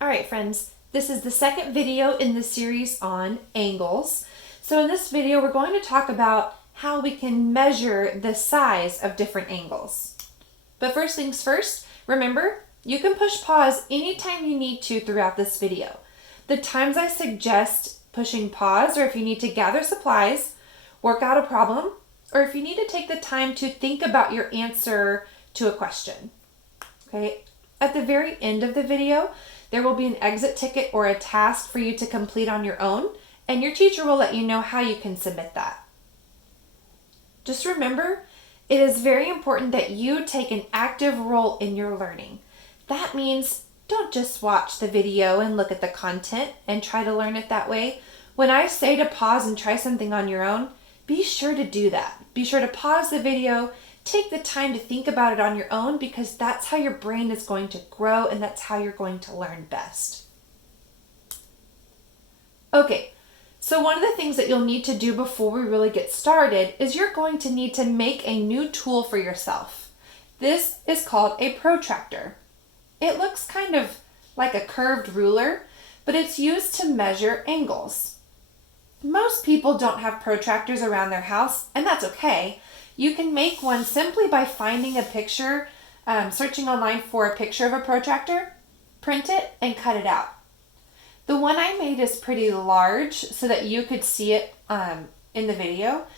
All right, friends, this is the second video in the series on angles. So in this video, we're going to talk about how we can measure the size of different angles. But first things first, remember, you can push pause anytime you need to throughout this video. The times I suggest pushing pause are if you need to gather supplies, work out a problem, or if you need to take the time to think about your answer to a question. Okay, at the very end of the video, there will be an exit ticket or a task for you to complete on your own, and your teacher will let you know how you can submit that. Just remember, it is very important that you take an active role in your learning. That means don't just watch the video and look at the content and try to learn it that way. When I say to pause and try something on your own, be sure to do that. Be sure to pause the video, take the time to think about it on your own, because that's how your brain is going to grow and that's how you're going to learn best. Okay, so one of the things that you'll need to do before we really get started is you're going to need to make a new tool for yourself. This is called a protractor. It looks kind of like a curved ruler, but it's used to measure angles. Most people don't have protractors around their house, and that's okay. You can make one simply by finding a picture, searching online for a picture of a protractor, print it, and cut it out. The one I made is pretty large so that you could see it in the video.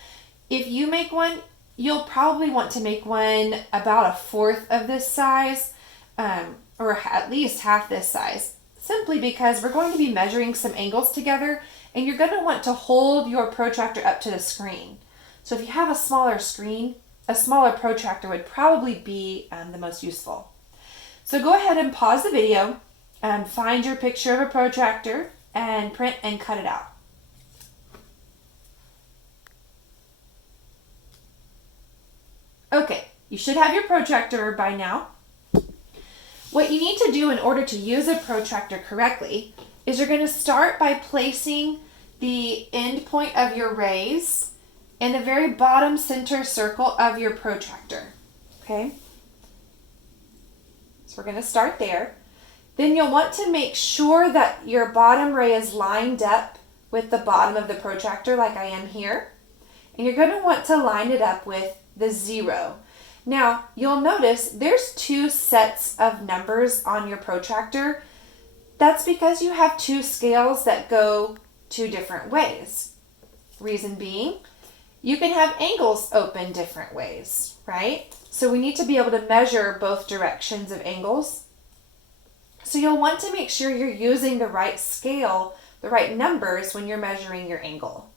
If you make one, you'll probably want to make one about a fourth of this size, or at least half this size, simply because we're going to be measuring some angles together, and you're going to want to hold your protractor up to the screen. So if you have a smaller screen, a smaller protractor would probably be the most useful. So go ahead and pause the video and find your picture of a protractor and print and cut it out. Okay, you should have your protractor by now. What you need to do in order to use a protractor correctly is you're going to start by placing the end point of your rays in the very bottom center circle of your protractor. Okay? So we're going to start there. Then you'll want to make sure that your bottom ray is lined up with the bottom of the protractor like I am here. And you're going to want to line it up with the 0. Now, you'll notice there's 2 sets of numbers on your protractor. That's because you have 2 scales that go 2 different ways. Reason being, you can have angles open different ways, right? So we need to be able to measure both directions of angles. So you'll want to make sure you're using the right scale, the right numbers when you're measuring your angle.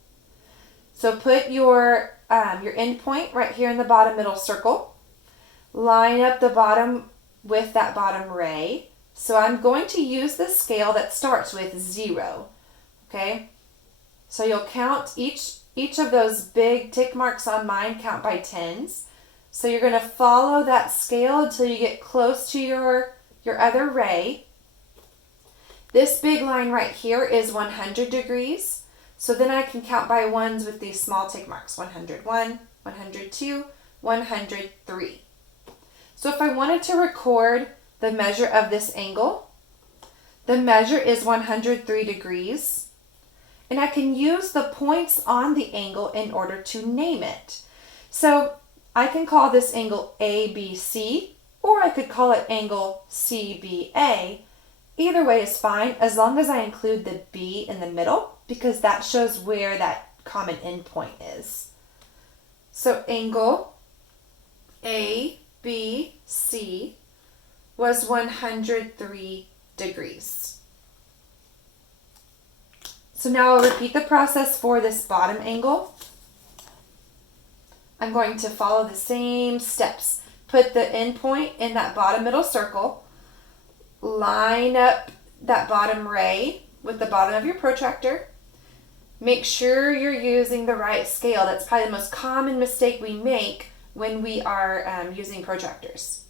So put your end point right here in the bottom middle circle. Line up the bottom with that bottom ray. So I'm going to use the scale that starts with 0. Okay? So you'll count each of those big tick marks on mine, count by 10s. So you're going to follow that scale until you get close to your other ray. This big line right here is 100 degrees. So then I can count by 1s with these small tick marks. 101, 102, 103. So if I wanted to record the measure of this angle, the measure is 103 degrees. And I can use the points on the angle in order to name it. So I can call this angle ABC, or I could call it angle CBA. Either way is fine, as long as I include the B in the middle, because that shows where that common endpoint is. So angle ABC was 103 degrees. So now I'll repeat the process for this bottom angle. I'm going to follow the same steps. Put the end point in that bottom middle circle. Line up that bottom ray with the bottom of your protractor. Make sure you're using the right scale. That's probably the most common mistake we make when we are using protractors.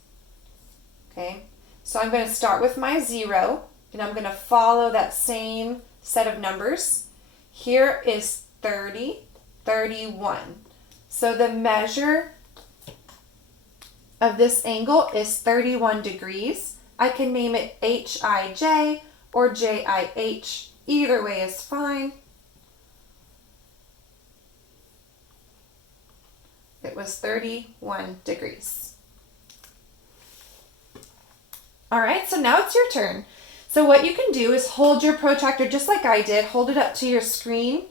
Okay, so I'm going to start with my 0, and I'm going to follow that same set of numbers. Here is 30, 31. So the measure of this angle is 31 degrees. I can name it HIJ or JIH. Either way is fine. It was 31 degrees. All right, so now it's your turn. So what you can do is hold your protractor just like I did, hold it up to your screen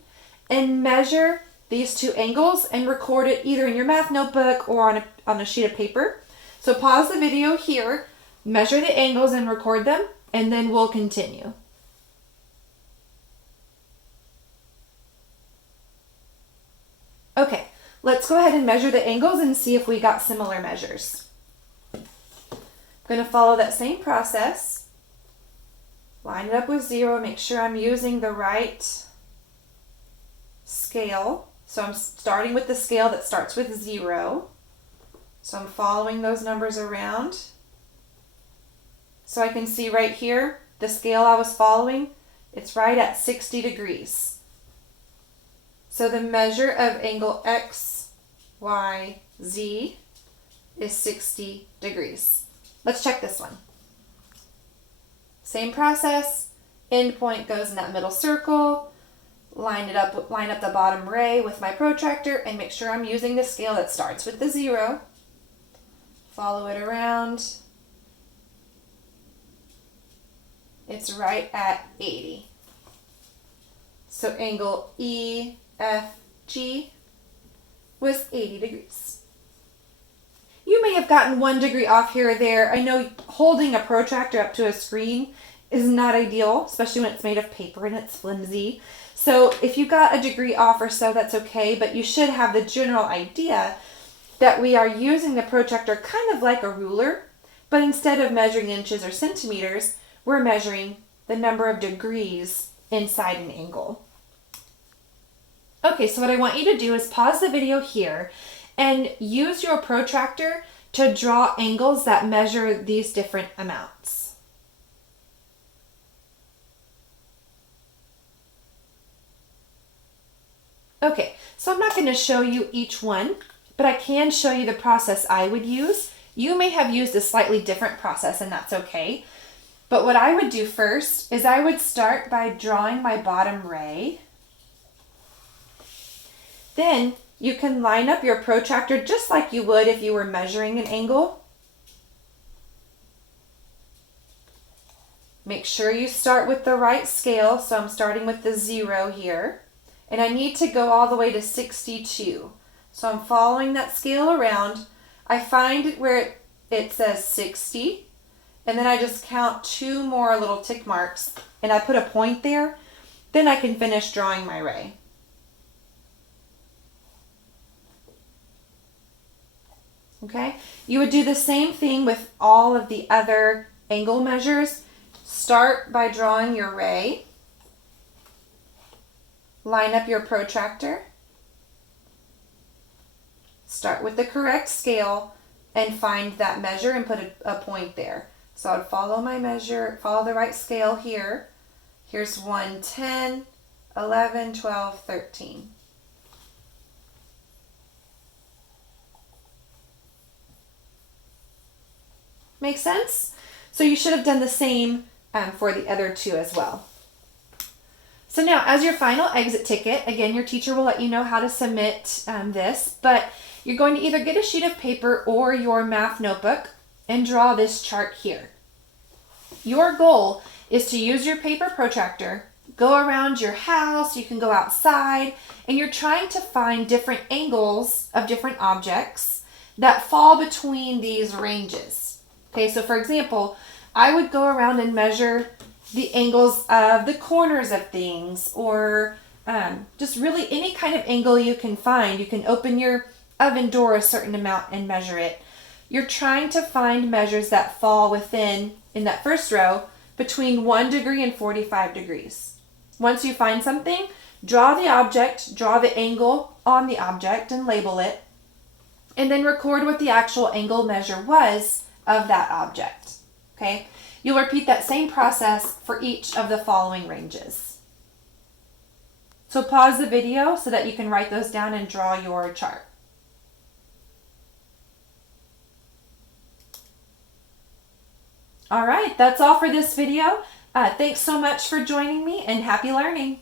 and measure these two angles and record it either in your math notebook or on a sheet of paper. So pause the video here, measure the angles and record them, and then we'll continue. Okay, let's go ahead and measure the angles and see if we got similar measures. I'm going to follow that same process. Line it up with 0, make sure I'm using the right scale. So I'm starting with the scale that starts with 0. So I'm following those numbers around. So I can see right here, the scale I was following, it's right at 60 degrees. So the measure of angle X, Y, Z is 60 degrees. Let's check this one. Same process, end point goes in that middle circle, line up the bottom ray with my protractor and make sure I'm using the scale that starts with the 0. Follow it around. It's right at 80. So angle EFG was 80 degrees. You may have gotten 1 degree off here or there. I know holding a protractor up to a screen is not ideal, especially when it's made of paper and it's flimsy. So if you got a degree off or so, that's okay, but you should have the general idea that we are using the protractor kind of like a ruler, but instead of measuring inches or centimeters, we're measuring the number of degrees inside an angle. Okay, so what I want you to do is pause the video here and use your protractor to draw angles that measure these different amounts. Okay, so I'm not going to show you each one, but I can show you the process I would use. You may have used a slightly different process and that's okay. But what I would do first is I would start by drawing my bottom ray. Then you can line up your protractor just like you would if you were measuring an angle. Make sure you start with the right scale, so I'm starting with the 0 here. And I need to go all the way to 62. So I'm following that scale around. I find where it says 60, and then I just count 2 more little tick marks, and I put a point there. Then I can finish drawing my ray. Okay, you would do the same thing with all of the other angle measures. Start by drawing your ray. Line up your protractor. Start with the correct scale and find that measure and put a point there. So I'd follow my measure, follow the right scale here. Here's 1, 10, 11, 12, 13. Make sense? So you should have done the same for the other 2 as well. So now, as your final exit ticket, again, your teacher will let you know how to submit this, but you're going to either get a sheet of paper or your math notebook and draw this chart here. Your goal is to use your paper protractor, go around your house, you can go outside, and you're trying to find different angles of different objects that fall between these ranges. Okay, so for example, I would go around and measure the angles of the corners of things, or just really any kind of angle you can find. You can open your oven door a certain amount and measure it. You're trying to find measures that fall within, in that first row, between 1 degree and 45 degrees. Once you find something, draw the object, draw the angle on the object and label it, and then record what the actual angle measure was of that object. Okay? You'll repeat that same process for each of the following ranges. So pause the video so that you can write those down and draw your chart. All right, that's all for this video. Thanks so much for joining me and happy learning.